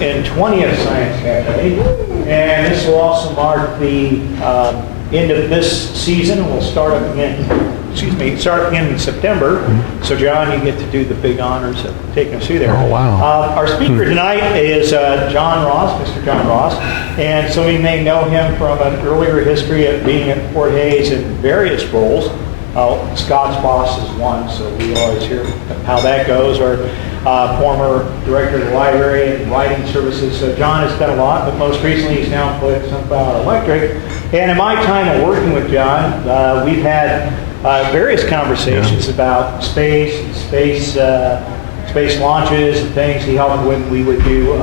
120th Science Cafe, and this will also mark the end of this season. We'll start up again. Start again in September. So, John, you get to do the big honors of taking us through there. Oh, wow. Our speaker tonight is John Ross, Mr. John Ross, and some of you may know him from an earlier history of being at Fort Hays in various roles. Scott's boss is one, so we always hear how that goes, or former director of the library and writing services. So John has done a lot, but most recently he's now employed at Sunflower Electric. And in my time of working with John, we've had various conversations about space and space launches and things. He helped when we would do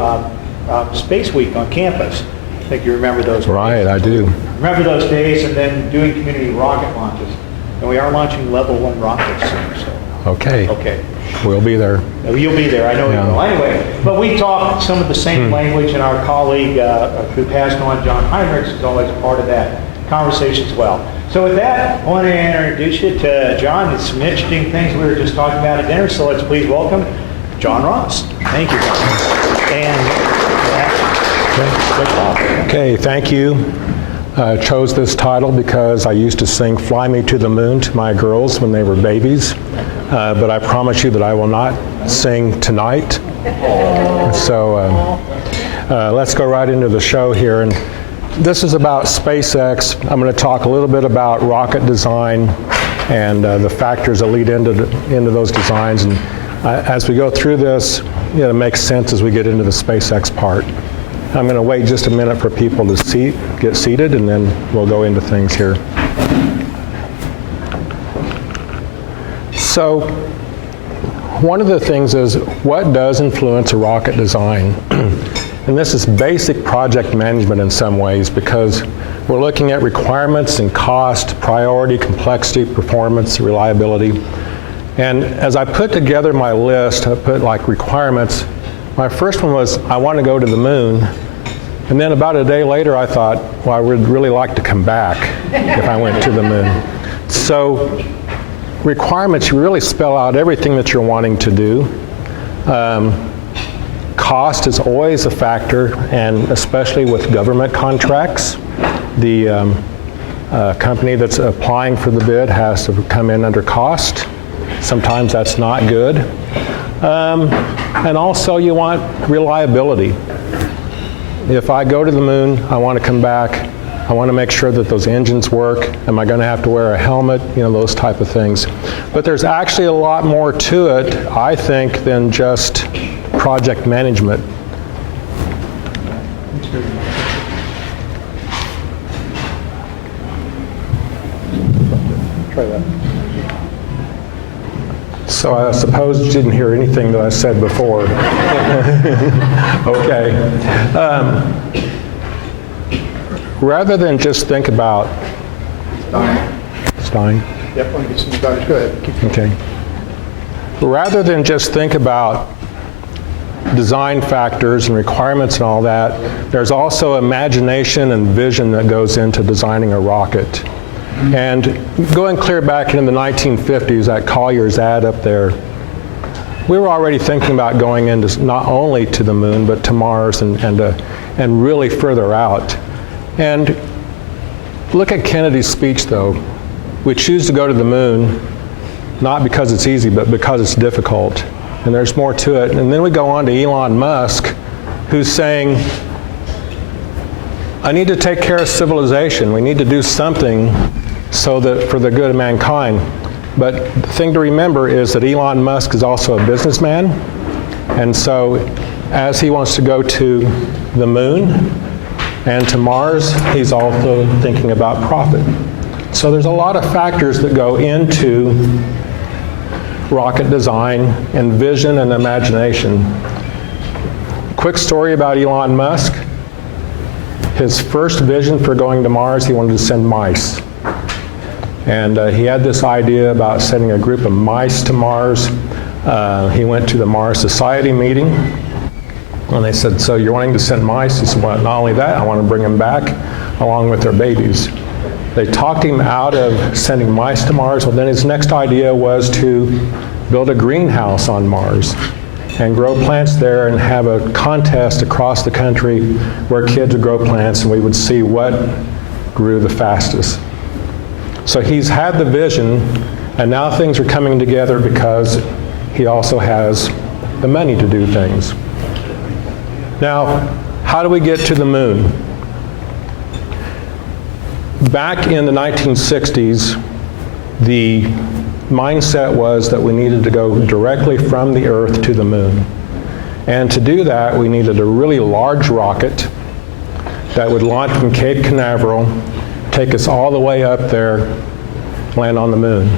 Space Week on campus. I think you remember those days. Right, I do. Remember those days, and then doing community rocket launches. And we are launching level 1 rockets soon, so. Okay. Okay. We'll be there. You'll be there, I know you will. Anyway, but we talk some of the same language, and our colleague who passed on, John Heinrichs, is always a part of that conversation as well. So with that, I want to introduce you to John. It's some interesting things we were just talking about at dinner, so let's please welcome John Ross. Thank you, John. And Okay, thank you. I chose this title because I used to sing Fly Me to the Moon to my girls when they were babies, but I promise you that I will not sing tonight. So let's go right into the show here. And this is about SpaceX. I'm going to talk a little bit about rocket design and the factors that lead into those designs. And as we go through this, it makes sense as we get into the SpaceX part. I'm going to wait just a minute for people to get seated, and then we'll go into things here. So one of the things is, what does influence a rocket design? And this is basic project management in some ways, because we're looking at requirements and cost, priority, complexity, performance, reliability. And as I put together my list, I put like requirements. My first one was, I want to go to the moon. And then about a day later, I thought, well, I would really like to come back if I went to the moon. So requirements, you really spell out everything that you're wanting to do. Cost is always a factor, and especially with government contracts. The company that's applying for the bid has to come in under cost. Sometimes that's not good. And also you want reliability. If I go to the moon, I want to come back. I want to make sure that those engines work. Am I going to have to wear a helmet? Those type of things. But there's actually a lot more to it, I think, than just project management. Try that. So I suppose you didn't hear anything that I said before. Okay. Rather than just think about... Stein? Yep, want to get some started. Go ahead. Okay. Rather than just think about design factors and requirements and all that, there's also imagination and vision that goes into designing a rocket. And going clear back into the 1950s, that Collier's ad up there, we were already thinking about going into not only to the moon, but to Mars and really further out. And look at Kennedy's speech, though. We choose to go to the moon, not because it's easy, but because it's difficult. And there's more to it. And then we go on to Elon Musk, who's saying, I need to take care of civilization. We need to do something so that for the good of mankind. But the thing to remember is that Elon Musk is also a businessman. And so as he wants to go to the moon and to Mars, he's also thinking about profit. So there's a lot of factors that go into rocket design and vision and imagination. Quick story about Elon Musk. His first vision for going to Mars, he wanted to send mice. And he had this idea about sending a group of mice to Mars. He went to the Mars Society meeting, and they said, so you're wanting to send mice? He said, well, not only that, I want to bring them back along with their babies. They talked him out of sending mice to Mars. Well, then his next idea was to build a greenhouse on Mars. and grow plants there and have a contest across the country where kids would grow plants and we would see what grew the fastest. So he's had the vision, and now things are coming together because he also has the money to do things. Now, how do we get to the moon? Back in the 1960s, the mindset was that we needed to go directly from the Earth to the moon. And to do that, we needed a really large rocket that would launch from Cape Canaveral, take us all the way up there, land on the moon.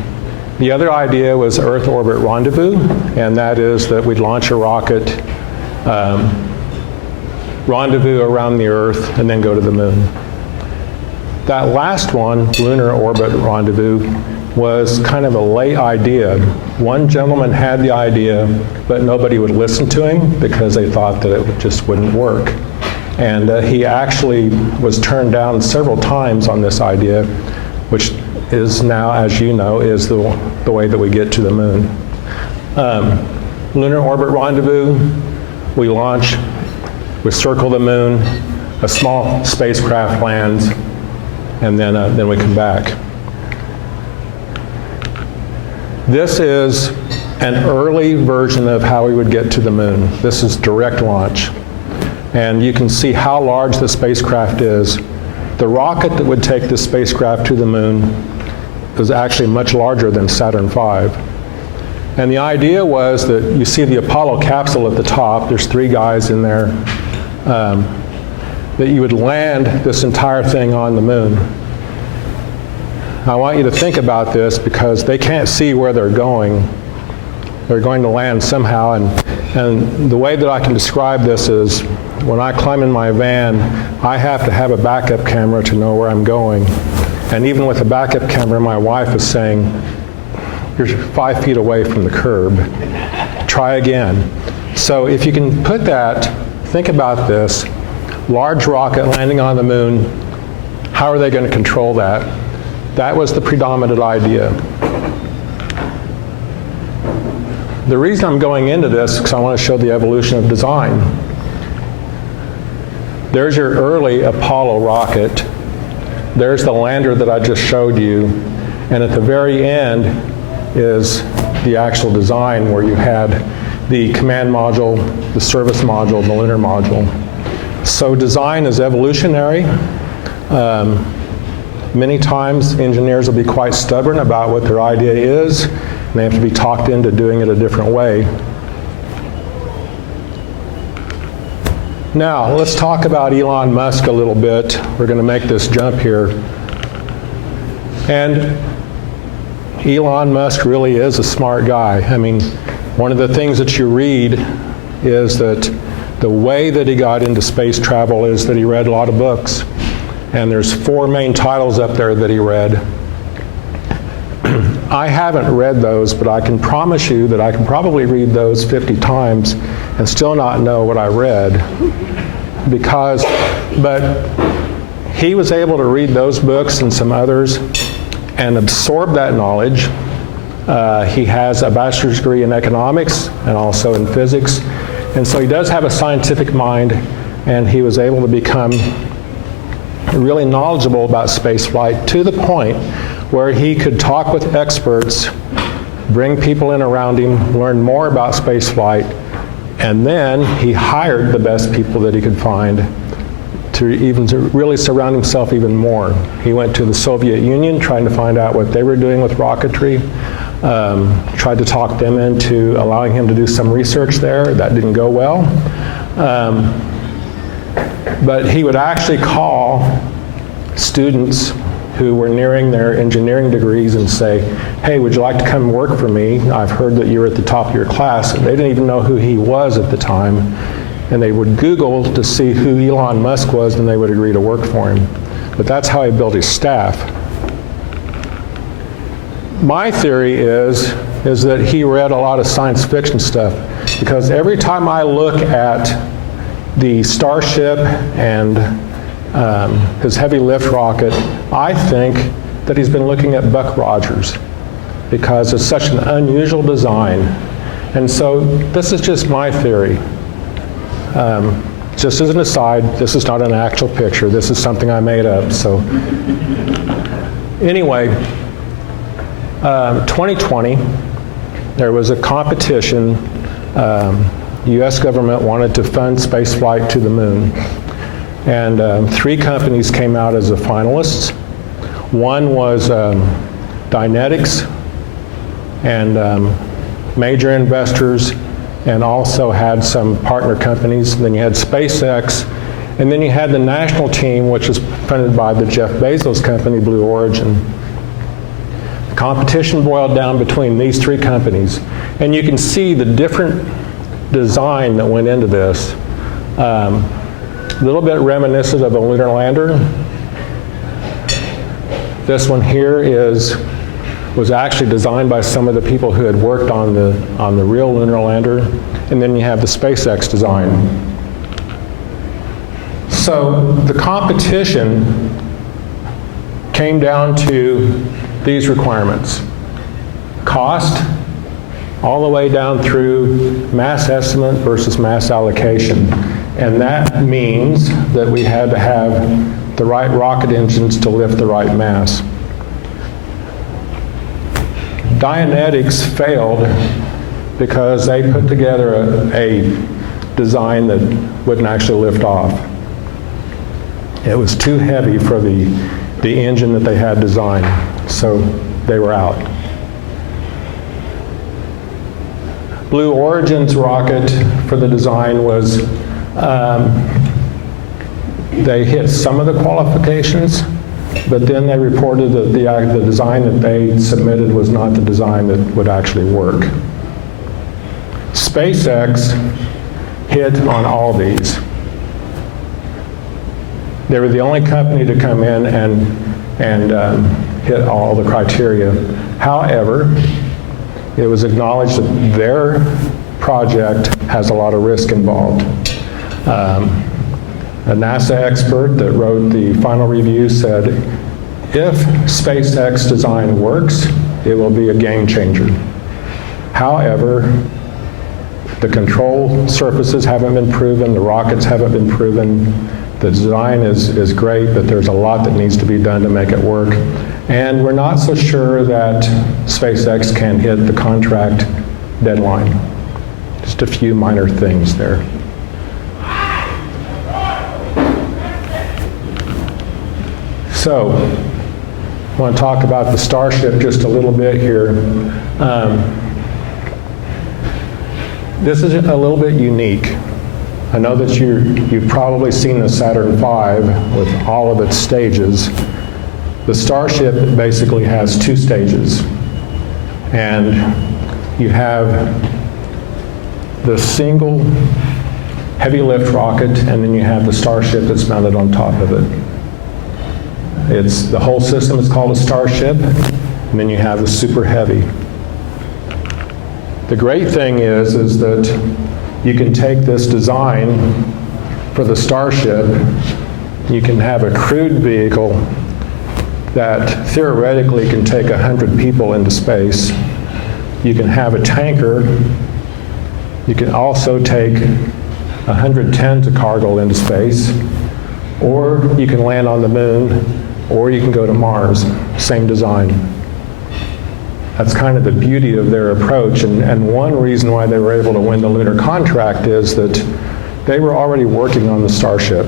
The other idea was Earth orbit rendezvous, and that is that we'd launch a rocket, rendezvous around the Earth, and then go to the moon. That last one, lunar orbit rendezvous, was kind of a late idea. One gentleman had the idea, but nobody would listen to him because they thought that it just wouldn't work. And he actually was turned down several times on this idea, which is now, as you know, is the way that we get to the moon. Lunar orbit rendezvous, we launch, we circle the moon, a small spacecraft lands, and then we come back. This is an early version of how we would get to the moon. This is direct launch. And you can see how large the spacecraft is. The rocket that would take the spacecraft to the moon is actually much larger than Saturn V. And the idea was that you see the Apollo capsule at the top, there's 3 guys in there, that you would land this entire thing on the moon. I want you to think about this because they can't see where they're going. They're going to land somehow, and the way that I can describe this is when I climb in my van, I have to have a backup camera to know where I'm going. And even with a backup camera, my wife is saying, you're 5 feet away from the curb. Try again. So if you can put that, think about this, large rocket landing on the moon, how are they going to control that? That was the predominant idea. The reason I'm going into this is because I want to show the evolution of design. There's your early Apollo rocket. There's the lander that I just showed you. And at the very end is the actual design where you had the command module, the service module, the lunar module. So design is evolutionary. Many times engineers will be quite stubborn about what their idea is, and they have to be talked into doing it a different way. Now, let's talk about Elon Musk a little bit. We're going to make this jump here. And Elon Musk really is a smart guy. I mean, one of the things that you read is that the way that he got into space travel is that he read a lot of books. And there's 4 main titles up there that he read. I haven't read those, but I can promise you that I can probably read those 50 times and still not know what I read. But he was able to read those books and some others and absorb that knowledge. He has a bachelor's degree in economics and also in physics. And so he does have a scientific mind, and he was able to become really knowledgeable about spaceflight to the point where he could talk with experts, bring people in around him, learn more about spaceflight, and then he hired the best people that he could find to really surround himself even more. He went to the Soviet Union trying to find out what they were doing with rocketry, tried to talk them into allowing him to do some research there. That didn't go well. But he would actually call students who were nearing their engineering degrees and say, hey, would you like to come work for me? I've heard that you're at the top of your class. And they didn't even know who he was at the time. And they would Google to see who Elon Musk was, and they would agree to work for him. But that's how he built his staff. My theory is that he read a lot of science fiction stuff, because every time I look at the Starship and his heavy lift rocket, I think that he's been looking at Buck Rogers, because it's such an unusual design. And so this is just my theory. Just as an aside, this is not an actual picture. This is something I made up. So anyway, 2020, there was a competition. The U.S. government wanted to fund space flight to the moon. And 3 companies came out as the finalists. One was Dynetics, and major investors, and also had some partner companies. Then you had SpaceX, and then you had the national team, which was funded by the Jeff Bezos company, Blue Origin. The competition boiled down between these 3 companies, and you can see the different design that went into this. A little bit reminiscent of a lunar lander. This one here was actually designed by some of the people who had worked on the real lunar lander, and then you have the SpaceX design. So the competition came down to these requirements: cost, all the way down through mass estimate versus mass allocation. And that means that we had to have the right rocket engines to lift the right mass. Dynetics failed because they put together a design that wouldn't actually lift off. It was too heavy for the engine that they had designed, so they were out. Blue Origin's rocket for the design was, they hit some of the qualifications, but then they reported that the design that they submitted was not the design that would actually work. SpaceX hit on all these. They were the only company to come in and hit all the criteria. However, it was acknowledged that their project has a lot of risk involved. A NASA expert that wrote the final review said, if SpaceX design works, it will be a game changer. However, the control surfaces haven't been proven, the rockets haven't been proven, the design is great, but there's a lot that needs to be done to make it work. And we're not so sure that SpaceX can hit the contract deadline. Just a few minor things there. So, I want to talk about the Starship just a little bit here. This is a little bit unique. I know that you've probably seen the Saturn V with all of its stages. The Starship basically has 2 stages. And you have the single heavy lift rocket, and then you have the Starship that's mounted on top of it. The whole system is called a Starship, and then you have the super heavy. The great thing is that you can take this design for the Starship, you can have a crewed vehicle that theoretically can take 100 people into space. You can have a tanker. You can also take 100 tons of cargo into space, or you can land on the moon, or you can go to Mars, same design. That's kind of the beauty of their approach, and one reason why they were able to win the lunar contract is that they were already working on the Starship.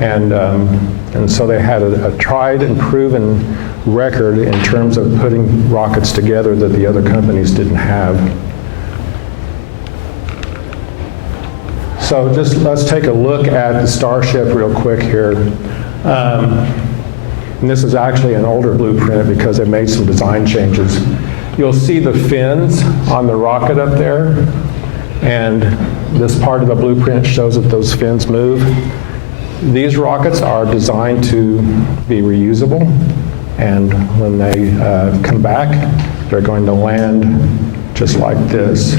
And so they had a tried and proven record in terms of putting rockets together that the other companies didn't have. So just let's take a look at the Starship real quick here. And this is actually an older blueprint because they made some design changes. You'll see the fins on the rocket up there, and this part of the blueprint shows that those fins move. These rockets are designed to be reusable, and when they come back, they're going to land just like this.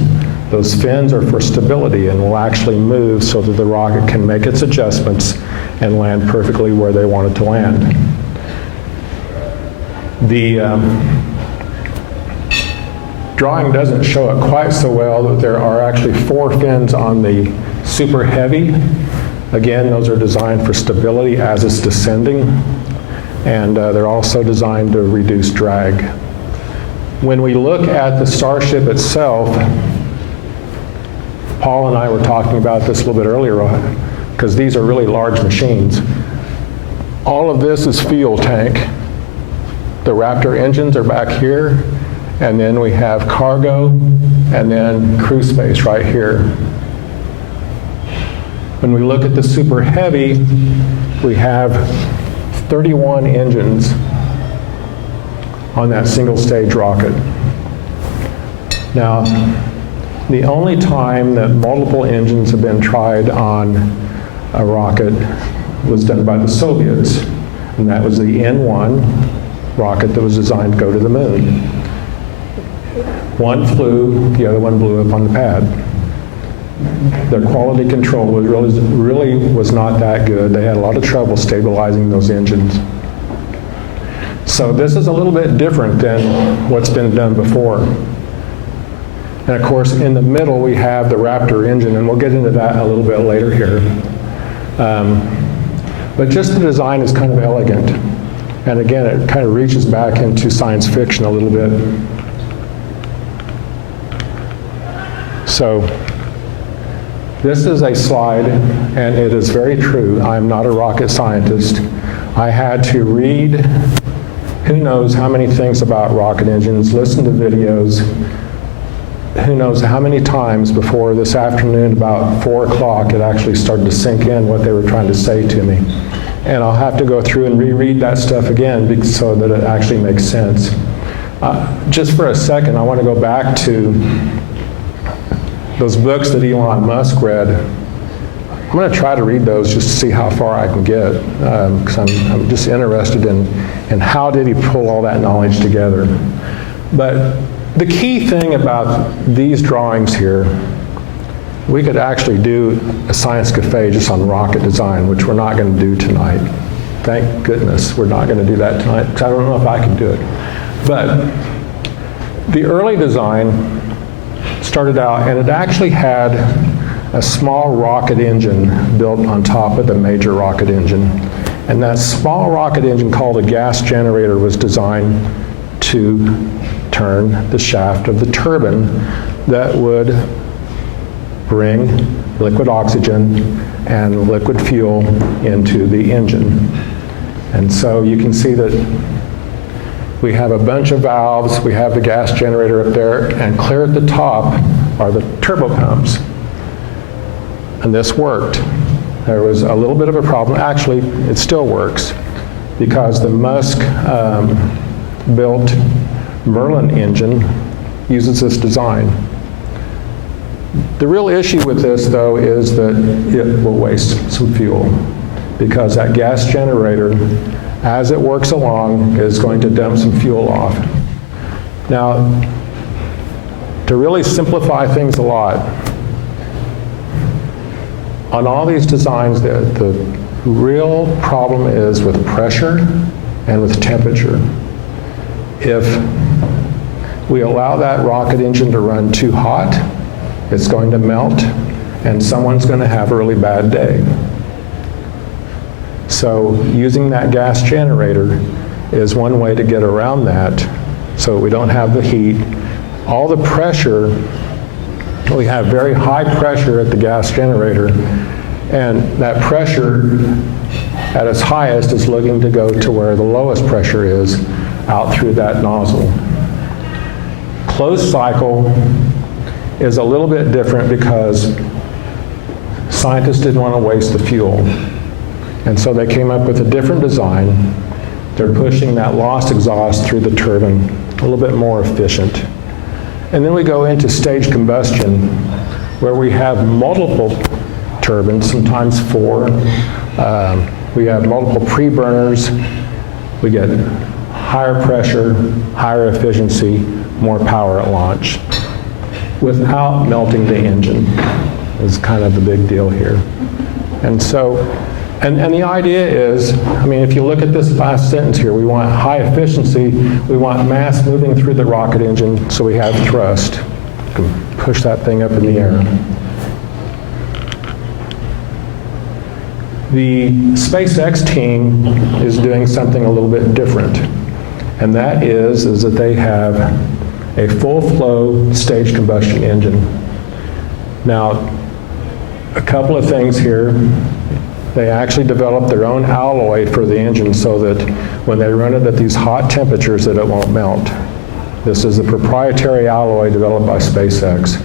Those fins are for stability and will actually move so that the rocket can make its adjustments and land perfectly where they want it to land. The drawing doesn't show it quite so well, that there are actually 4 fins on the Super Heavy. Again, those are designed for stability as it's descending, and they're also designed to reduce drag. When we look at the Starship itself, Paul and I were talking about this a little bit earlier, because these are really large machines. All of this is fuel tank. The Raptor engines are back here, and then we have cargo, and then crew space right here. When we look at the Super Heavy, we have 31 engines on that single stage rocket. Now, the only time that multiple engines have been tried on a rocket was done by the Soviets, and that was the N-1 rocket that was designed to go to the moon. One flew, the other one blew up on the pad. Their quality control was really was not that good. They had a lot of trouble stabilizing those engines. So this is a little bit different than what's been done before. And of course, in the middle, we have the Raptor engine, and we'll get into that a little bit later here. But just the design is kind of elegant. And again, it kind of reaches back into science fiction a little bit. So this is a slide, and it is very true. I'm not a rocket scientist. I had to read who knows how many things about rocket engines, listen to videos, who knows how many times before this afternoon, about 4 o'clock, it actually started to sink in what they were trying to say to me. And I'll have to go through and reread that stuff again so that it actually makes sense. Just for a second, I want to go back to those books that Elon Musk read. I'm going to try to read those just to see how far I can get, because I'm just interested in how did he pull all that knowledge together. But the key thing about these drawings here, we could actually do a science cafe just on rocket design, which we're not going to do tonight. Thank goodness we're not going to do that tonight, because I don't know if I can do it. But the early design started out, and it actually had a small rocket engine built on top of the major rocket engine. And that small rocket engine, called a gas generator, was designed to turn the shaft of the turbine that would bring liquid oxygen and liquid fuel into the engine. And so you can see that we have a bunch of valves, we have the gas generator up there, and clear at the top are the turbo pumps. And this worked. There was a little bit of a problem. Actually, it still works, because the Musk built Merlin engine uses this design. The real issue with this, though, is that it will waste some fuel, because that gas generator, as it works along, is going to dump some fuel off. Now, to really simplify things a lot, on all these designs, the real problem is with pressure and with temperature. If we allow that rocket engine to run too hot, it's going to melt, and someone's going to have a really bad day. So using that gas generator is one way to get around that, so we don't have the heat. All the pressure, we have very high pressure at the gas generator, and that pressure at its highest is looking to go to where the lowest pressure is, out through that nozzle. Closed cycle is a little bit different, because scientists didn't want to waste the fuel. And so they came up with a different design. They're pushing that lost exhaust through the turbine, a little bit more efficient. And then we go into stage combustion, where we have multiple turbines, sometimes 4. We have multiple pre-burners. We get higher pressure, higher efficiency, more power at launch, without melting the engine, is kind of the big deal here. And so And the idea is, I mean, if you look at this last sentence here, we want high efficiency, we want mass moving through the rocket engine, so we have thrust. You can push that thing up in the air. The SpaceX team is doing something a little bit different, and that is that they have a full-flow staged combustion engine. Now, a couple of things here. They actually developed their own alloy for the engine so that when they run it at these hot temperatures that it won't melt. This is a proprietary alloy developed by SpaceX.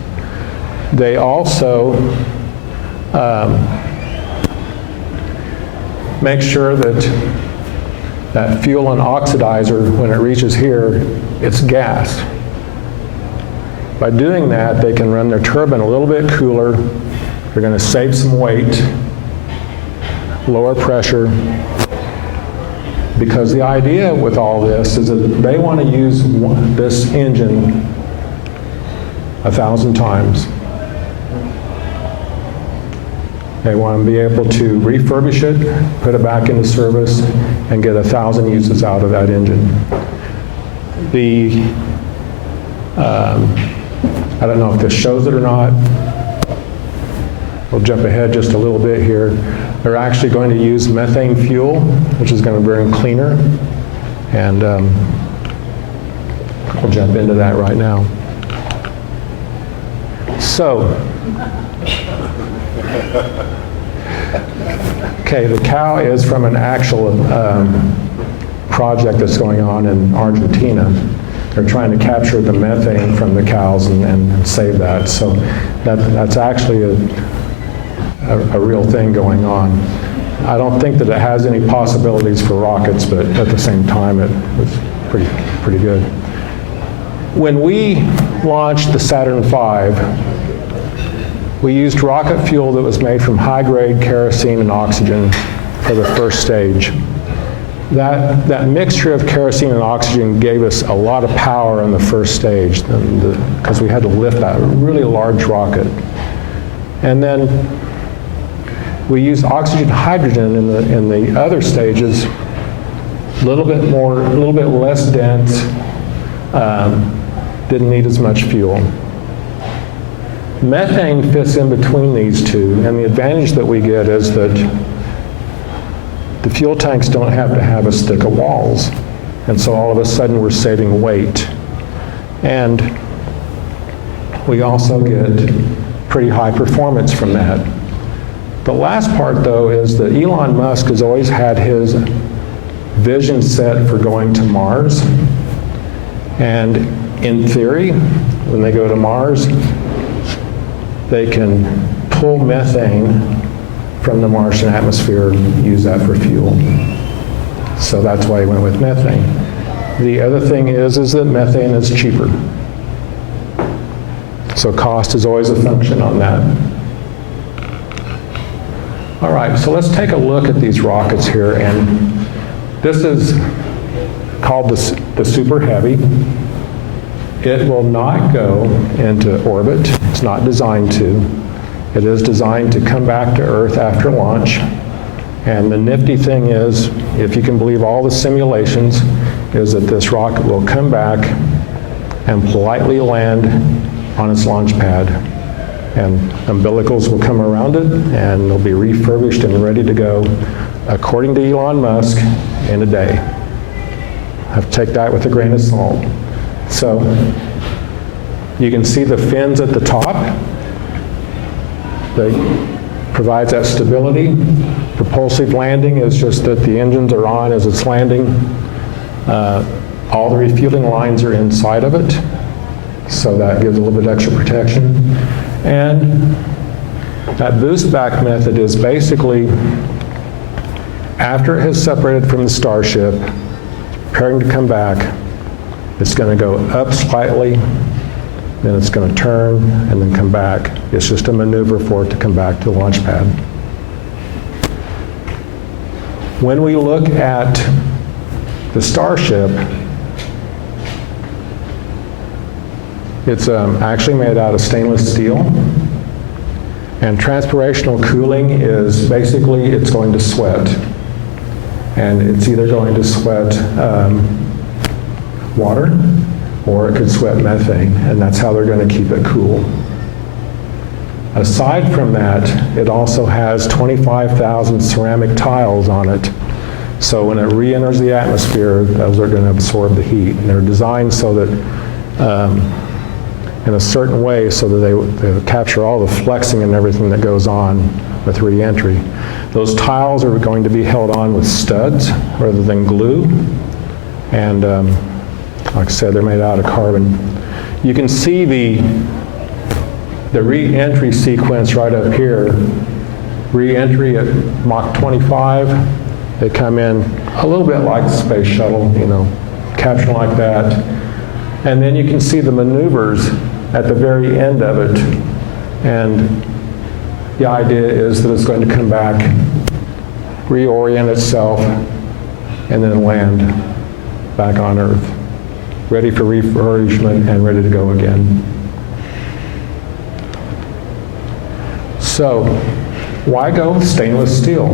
They also make sure that fuel and oxidizer, when it reaches here, it's gas. By doing that, they can run their turbine a little bit cooler. They're going to save some weight, lower pressure, because the idea with all this is that they want to use this engine 1,000 times. They want to be able to refurbish it, put it back into service, and get 1,000 uses out of that engine. I don't know if this shows it or not. We'll jump ahead just a little bit here. They're actually going to use methane fuel, which is going to burn cleaner. And we'll jump into that right now. So, okay, the cow is from an actual project that's going on in Argentina. They're trying to capture the methane from the cows and save that. So that's actually a real thing going on. I don't think that it has any possibilities for rockets, but at the same time, it was pretty good. When we launched the Saturn V, we used rocket fuel that was made from high-grade kerosene and oxygen for the first stage. That mixture of kerosene and oxygen gave us a lot of power in the first stage because we had to lift that really large rocket. And then we used oxygen hydrogen in the other stages, a little bit less dense, didn't need as much fuel. Methane fits in between these two, and the advantage that we get is that the fuel tanks don't have to have a stick of walls, and so all of a sudden we're saving weight. And we also get pretty high performance from that. The last part, though, is that Elon Musk has always had his vision set for going to Mars. And in theory, when they go to Mars, they can pull methane from the Martian atmosphere and use that for fuel. So that's why he went with methane. The other thing is that methane is cheaper. So cost is always a function on that. All right, so let's take a look at these rockets here, and this is called the Super Heavy. It will not go into orbit. It's not designed to. It is designed to come back to Earth after launch. And the nifty thing is, if you can believe all the simulations, is that this rocket will come back and politely land on its launch pad. And umbilicals will come around it, and they'll be refurbished and ready to go, according to Elon Musk, in a day. I have to take that with a grain of salt. So you can see the fins at the top. They provides that stability. Propulsive landing is just that the engines are on as it's landing. All the refueling lines are inside of it, so that gives a little bit extra protection. And that boost back method is basically after it has separated from the Starship, preparing to come back, it's going to go up slightly, then it's going to turn and then come back. It's just a maneuver for it to come back to the launch pad. When we look at the Starship, it's actually made out of stainless steel, And transpirational cooling is basically it's going to sweat. And it's either going to sweat water or it could sweat methane, and that's how they're going to keep it cool. Aside from that, it also has 25,000 ceramic tiles on it. So when it re-enters the atmosphere, those are going to absorb the heat. And they're designed so that, in a certain way, so that they capture all the flexing and everything that goes on with re-entry. Those tiles are going to be held on with studs rather than glue. And like I said, they're made out of carbon. You can see the re-entry sequence right up here. Re-entry at Mach 25. They come in a little bit like the space shuttle, captured like that. And then you can see the maneuvers at the very end of it. And the idea is that it's going to come back, reorient itself, and then land back on Earth, ready for refurbishment and ready to go again. So, why go with stainless steel?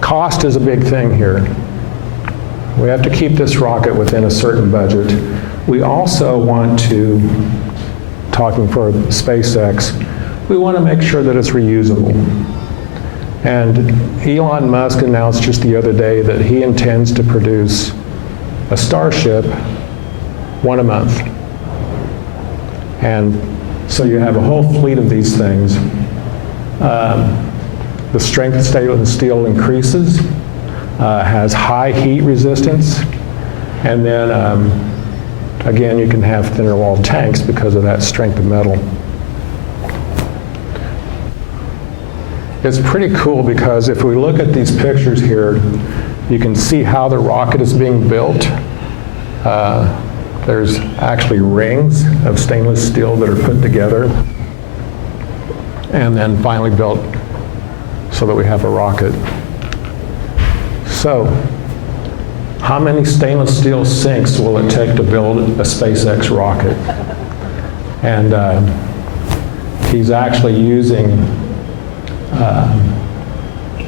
Cost is a big thing here. We have to keep this rocket within a certain budget. We also want to, talking for SpaceX, we want to make sure that it's reusable. And Elon Musk announced just the other day that he intends to produce a Starship one a month. And so you have a whole fleet of these things. The strength of stainless steel increases, has high heat resistance, and then again you can have thinner walled tanks because of that strength of metal. It's pretty cool because if we look at these pictures here, you can see how the rocket is being built. There's actually rings of stainless steel that are put together and then finally built so that we have a rocket. So, how many stainless steel sinks will it take to build a SpaceX rocket? And he's actually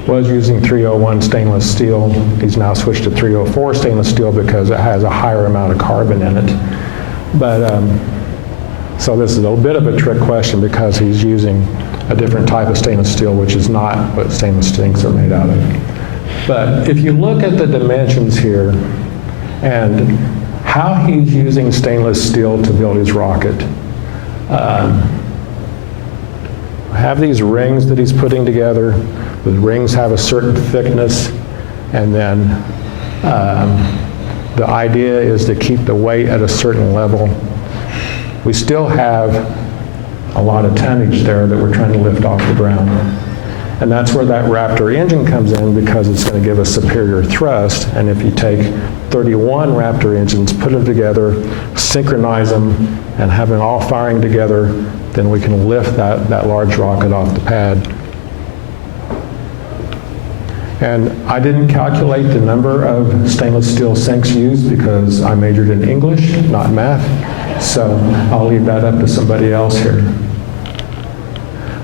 was using 301 stainless steel. He's now switched to 304 stainless steel because it has a higher amount of carbon in it. But so this is a bit of a trick question because he's using a different type of stainless steel, which is not what stainless sinks are made out of. But if you look at the dimensions here and how he's using stainless steel to build his rocket, have these rings that he's putting together. The rings have a certain thickness, and then the idea is to keep the weight at a certain level. We still have a lot of tonnage there that we're trying to lift off the ground. And that's where that Raptor engine comes in because it's going to give us superior thrust. And if you take 31 Raptor engines, put them together, synchronize them, and have them all firing together, then we can lift that large rocket off the pad. And I didn't calculate the number of stainless steel sinks used because I majored in English, not math. So I'll leave that up to somebody else here.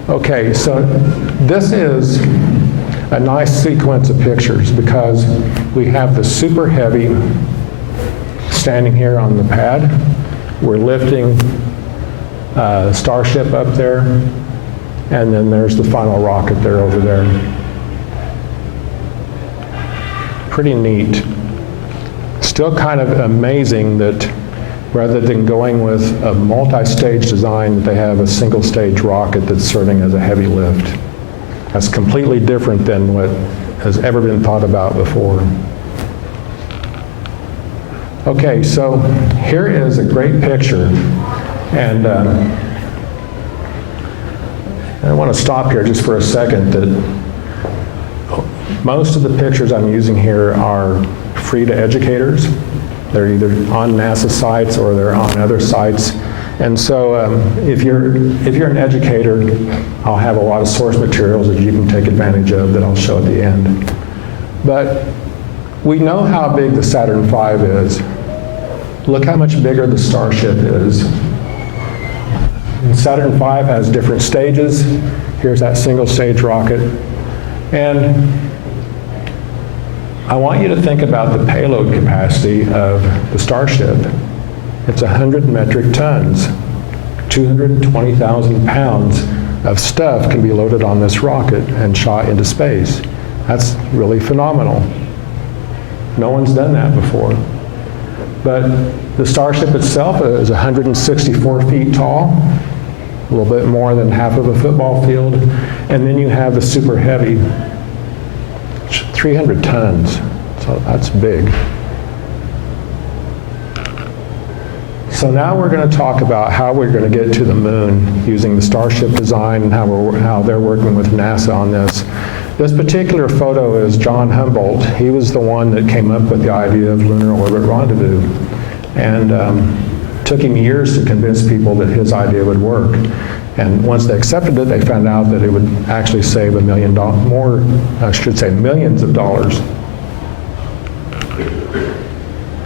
Okay, so this is a nice sequence of pictures because we have the super heavy standing here on the pad. We're lifting Starship up there, and then there's the final rocket there over there. Pretty neat. Still kind of amazing that rather than going with a multi-stage design, that they have a single-stage rocket that's serving as a heavy lift. That's completely different than what has ever been thought about before. Okay, so here is a great picture, and I want to stop here just for a second. That most of the pictures I'm using here are free to educators. They're either on NASA sites or they're on other sites. And so if you're an educator, I'll have a lot of source materials that you can take advantage of that I'll show at the end. But we know how big the Saturn V is. Look how much bigger the Starship is. Saturn V has different stages. Here's that single stage rocket. And I want you to think about the payload capacity of the Starship. It's 100 metric tons. 220,000 pounds of stuff can be loaded on this rocket and shot into space. That's really phenomenal. No one's done that before. But the Starship itself is 164 feet tall, a little bit more than half of a football field. And then you have the super heavy, 300 tons, so that's big. So now we're going to talk about how we're going to get to the moon using the Starship design and how they're working with NASA on this. This particular photo is John Humboldt. He was the one that came up with the idea of lunar orbit rendezvous. And took him years to convince people that his idea would work. And once they accepted it, they found out that it would actually save $1 million more, I should say millions of dollars.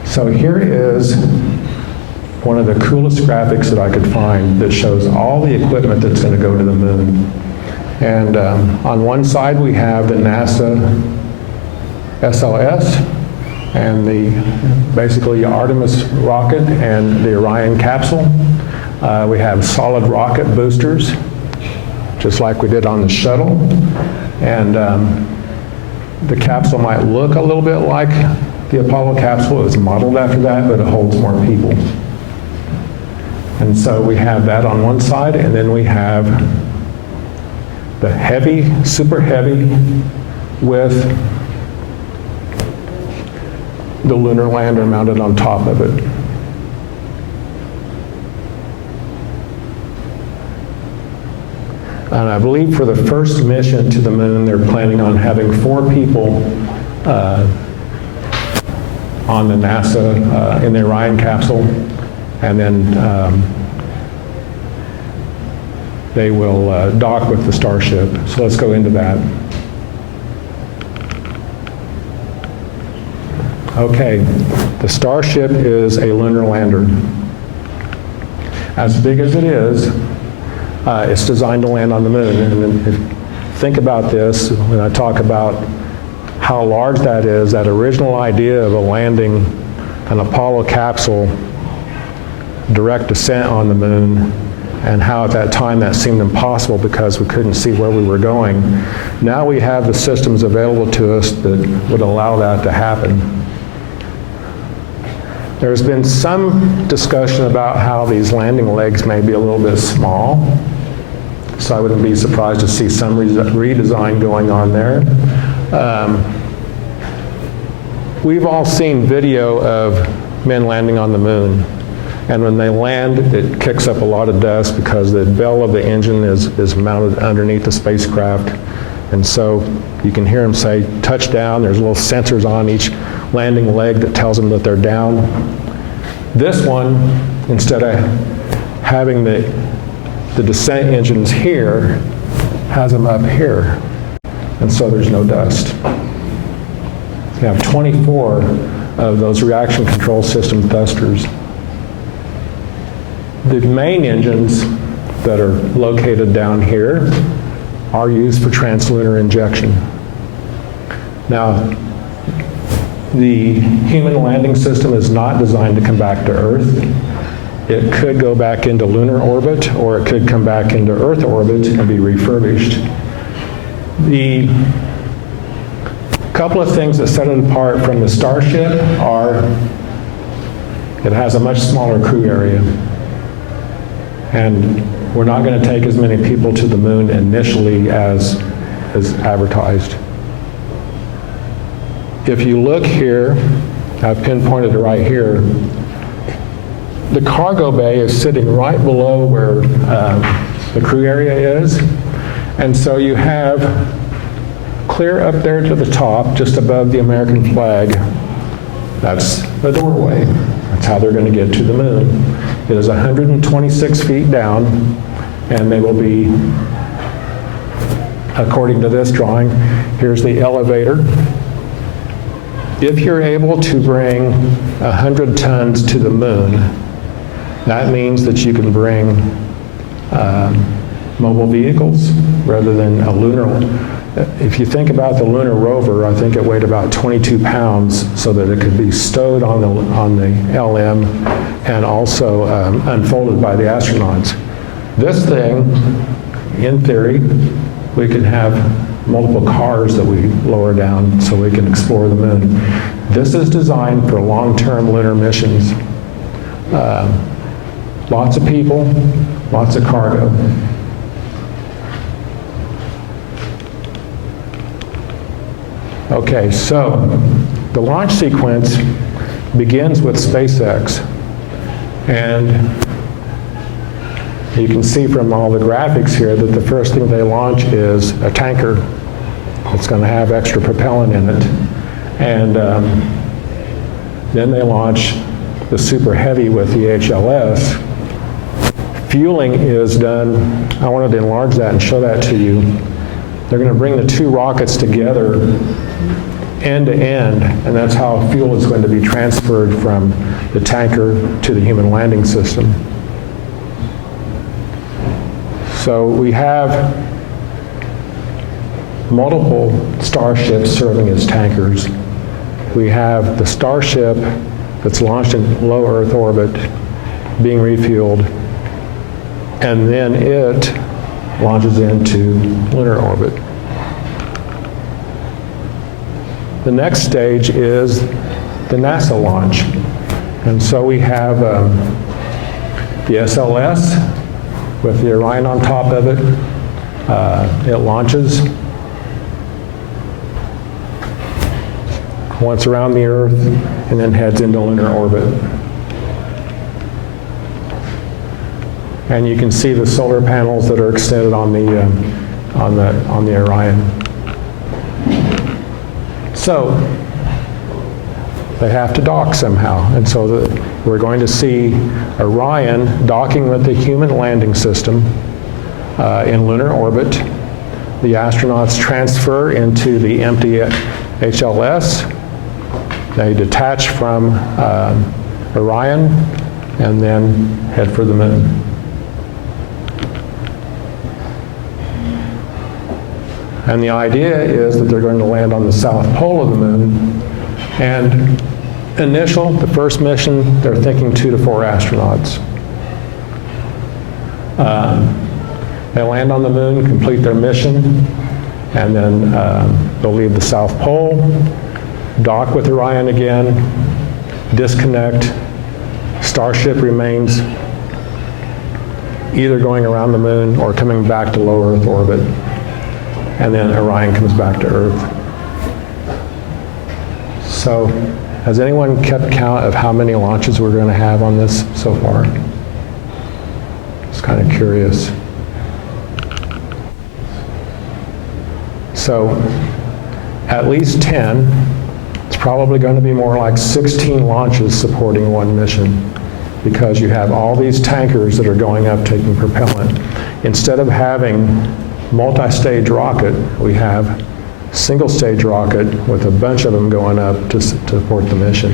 So here is one of the coolest graphics that I could find that shows all the equipment that's going to go to the moon. And on one side we have the NASA SLS and basically the Artemis rocket and the Orion capsule. We have solid rocket boosters, just like we did on the shuttle. And the capsule might look a little bit like the Apollo capsule. It was modeled after that, but it holds more people. And so we have that on one side, and then we have the heavy, super heavy, with the lunar lander mounted on top of it. And I believe for the first mission to the moon, they're planning on having 4 people on the NASA, in the Orion capsule, and then they will dock with the Starship. So let's go into that. Okay, the Starship is a lunar lander. As big as it is, it's designed to land on the moon. And think about this when I talk about how large that is. That original idea of landing an Apollo capsule, direct descent on the moon, and how at that time that seemed impossible because we couldn't see where we were going. Now we have the systems available to us that would allow that to happen. There's been some discussion about how these landing legs may be a little bit small, so I wouldn't be surprised to see some redesign going on there. We've all seen video of men landing on the moon, and when they land, it kicks up a lot of dust because the bell of the engine is mounted underneath the spacecraft, and so you can hear them say touchdown. There's little sensors on each landing leg that tells them that they're down. This one, instead of having the descent engines here, has them up here, and so there's no dust. You have 24 of those reaction control system thrusters. The main engines that are located down here are used for translunar injection. Now, the human landing system is not designed to come back to Earth. It could go back into lunar orbit, or it could come back into Earth orbit and be refurbished. The couple of things that set it apart from the Starship are it has a much smaller crew area. And we're not going to take as many people to the moon initially as advertised. If you look here, I've pinpointed it right here, the cargo bay is sitting right below where the crew area is. And so you have clear up there to the top, just above the American flag, that's the doorway. That's how they're going to get to the moon. It is 126 feet down, and they will be, according to this drawing, here's the elevator. If you're able to bring 100 tons to the moon, that means that you can bring mobile vehicles rather than a lunar. If you think about the lunar rover, I think it weighed about 22 pounds so that it could be stowed on the LM and also unfolded by the astronauts. This thing, in theory, we can have multiple cars that we lower down so we can explore the moon. This is designed for long-term lunar missions. Lots of people, lots of cargo. Okay, so the launch sequence begins with SpaceX, and you can see from all the graphics here that the first thing they launch is a tanker that's going to have extra propellant in it, and then they launch the Super Heavy with the HLS. Fueling is done. I wanted to enlarge that and show that to you. They're going to bring the two rockets together end to end, and that's how fuel is going to be transferred from the tanker to the human landing system. So we have multiple starships serving as tankers. We have the Starship that's launched in low Earth orbit being refueled, and then it launches into lunar orbit. The next stage is the NASA launch. And so we have the SLS with the Orion on top of it. It launches once around the Earth and then heads into lunar orbit. And you can see the solar panels that are extended on the Orion. So they have to dock somehow, and so we're going to see Orion docking with the human landing system in lunar orbit. The astronauts transfer into the empty HLS. They detach from Orion and then head for the moon. And the idea is that they're going to land on the south pole of the moon. And the first mission, they're thinking 2 to 4 astronauts. They land on the moon, complete their mission, and then they'll leave the south pole, dock with Orion again, disconnect. Starship remains either going around the moon or coming back to low Earth orbit. And then Orion comes back to Earth. So, has anyone kept count of how many launches we're going to have on this so far? Just kind of curious. So, at least 10. It's probably going to be more like 16 launches supporting one mission, because you have all these tankers that are going up taking propellant. Instead of having multi-stage rocket, we have single-stage rocket with a bunch of them going up to support the mission.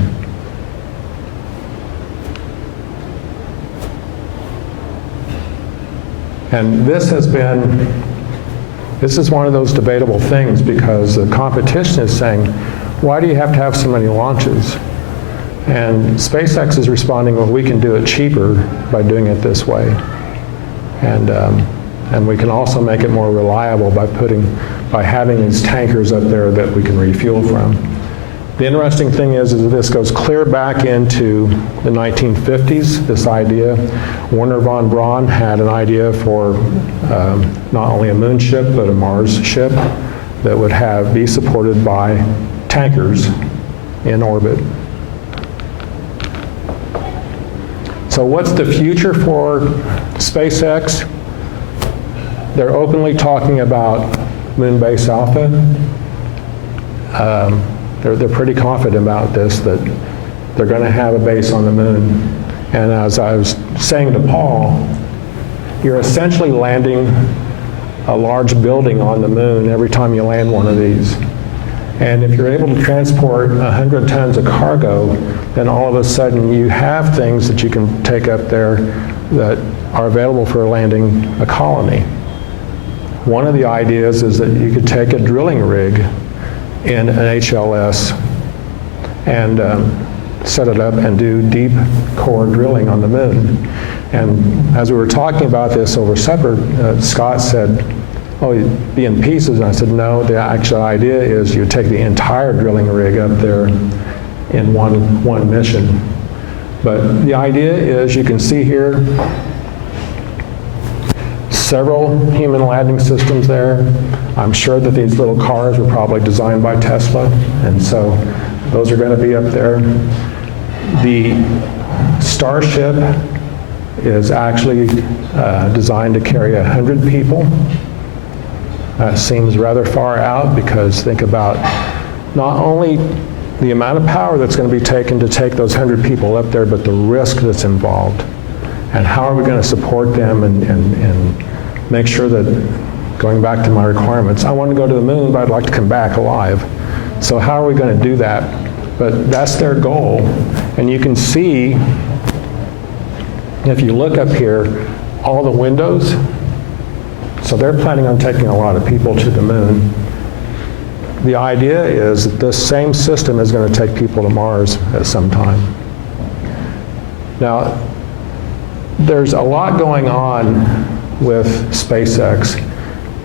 And this is one of those debatable things, because the competition is saying, why do you have to have so many launches? And SpaceX is responding, well, we can do it cheaper by doing it this way. And we can also make it more reliable by having these tankers up there that we can refuel from. The interesting thing is that this goes clear back into the 1950s, this idea. Wernher von Braun had an idea for not only a moon ship, but a Mars ship that would be supported by tankers in orbit. So what's the future for SpaceX? They're openly talking about Moon Base Alpha. They're pretty confident about this, that they're going to have a base on the moon. And as I was saying to Paul, you're essentially landing a large building on the moon every time you land one of these. And if you're able to transport 100 tons of cargo, then all of a sudden you have things that you can take up there that are available for landing a colony. One of the ideas is that you could take a drilling rig in an HLS and set it up and do deep core drilling on the moon. And as we were talking about this over supper, Scott said, oh, it'd be in pieces. And I said, no, the actual idea is you take the entire drilling rig up there in one mission. But the idea is, you can see here, several human landing systems there. I'm sure that these little cars were probably designed by Tesla, and so those are going to be up there. The Starship is actually designed to carry 100 people. Seems rather far out, because think about not only the amount of power that's going to be taken to take those 100 people up there, but the risk that's involved. And how are we going to support them and make sure that, going back to my requirements, I want to go to the moon, but I'd like to come back alive. So how are we going to do that? But that's their goal. And you can see, if you look up here, all the windows. So they're planning on taking a lot of people to the moon. The idea is that this same system is going to take people to Mars at some time. Now, there's a lot going on with SpaceX,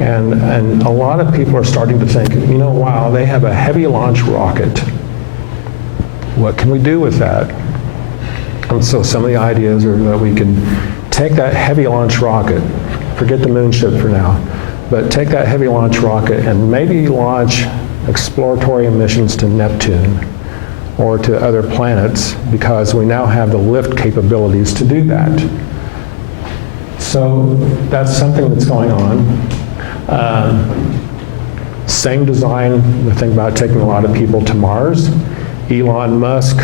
and a lot of people are starting to think, you know, wow, they have a heavy launch rocket. What can we do with that? And so some of the ideas are that we can take that heavy launch rocket, forget the moon ship for now, but take that heavy launch rocket and maybe launch exploratory missions to Neptune or to other planets, because we now have the lift capabilities to do that. So that's something that's going on. Same design, the thing about taking a lot of people to Mars. Elon Musk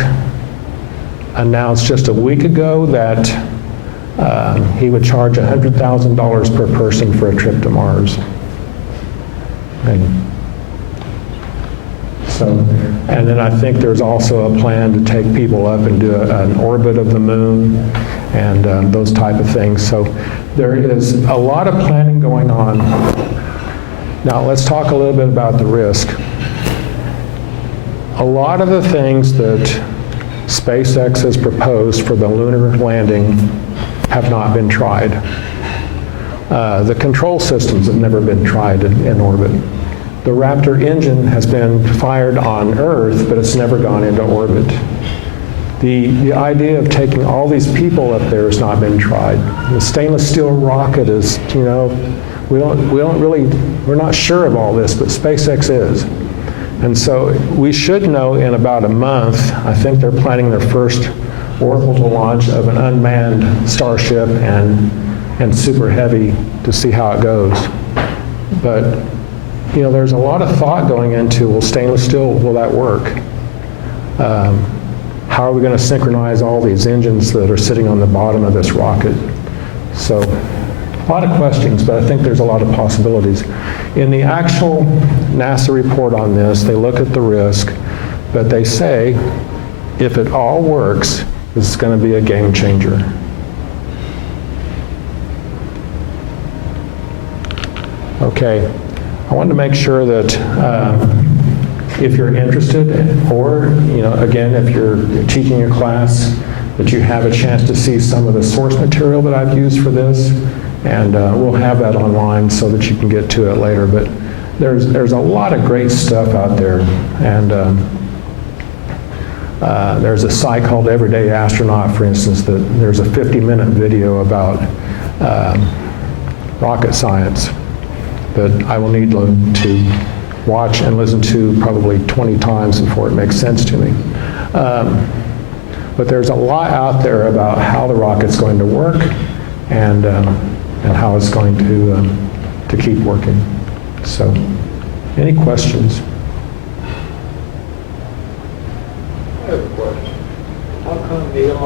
announced just a week ago that he would charge $100,000 per person for a trip to Mars. And then I think there's also a plan to take people up and do an orbit of the moon and those type of things. So there is a lot of planning going on. Now let's talk a little bit about the risk. A lot of the things that SpaceX has proposed for the lunar landing have not been tried. The control systems have never been tried in orbit. The Raptor engine has been fired on Earth, but it's never gone into orbit. The idea of taking all these people up there has not been tried. The stainless steel rocket is, you know, we're not sure of all this, but SpaceX is. And so we should know in about a month. I think they're planning their first orbital launch of an unmanned Starship and Super Heavy to see how it goes. But you know, there's a lot of thought going into, well, stainless steel, will that work? How are we going to synchronize all these engines that are sitting on the bottom of this rocket? So, a lot of questions, but I think there's a lot of possibilities. In the actual NASA report on this, they look at the risk, but they say, if it all works, this is going to be a game changer. Okay. I wanted to make sure that if you're interested, or, you know, again, if you're teaching your class, that you have a chance to see some of the source material that I've used for this, and we'll have that online so that you can get to it later. But there's a lot of great stuff out there, and there's a site called Everyday Astronaut, for instance, that there's a 50-minute video about rocket science that I will need to watch and listen to probably 20 times before it makes sense to me. But there's a lot out there about how the rocket's going to work and how it's going to keep working. So, any questions? I have a question. How come Elon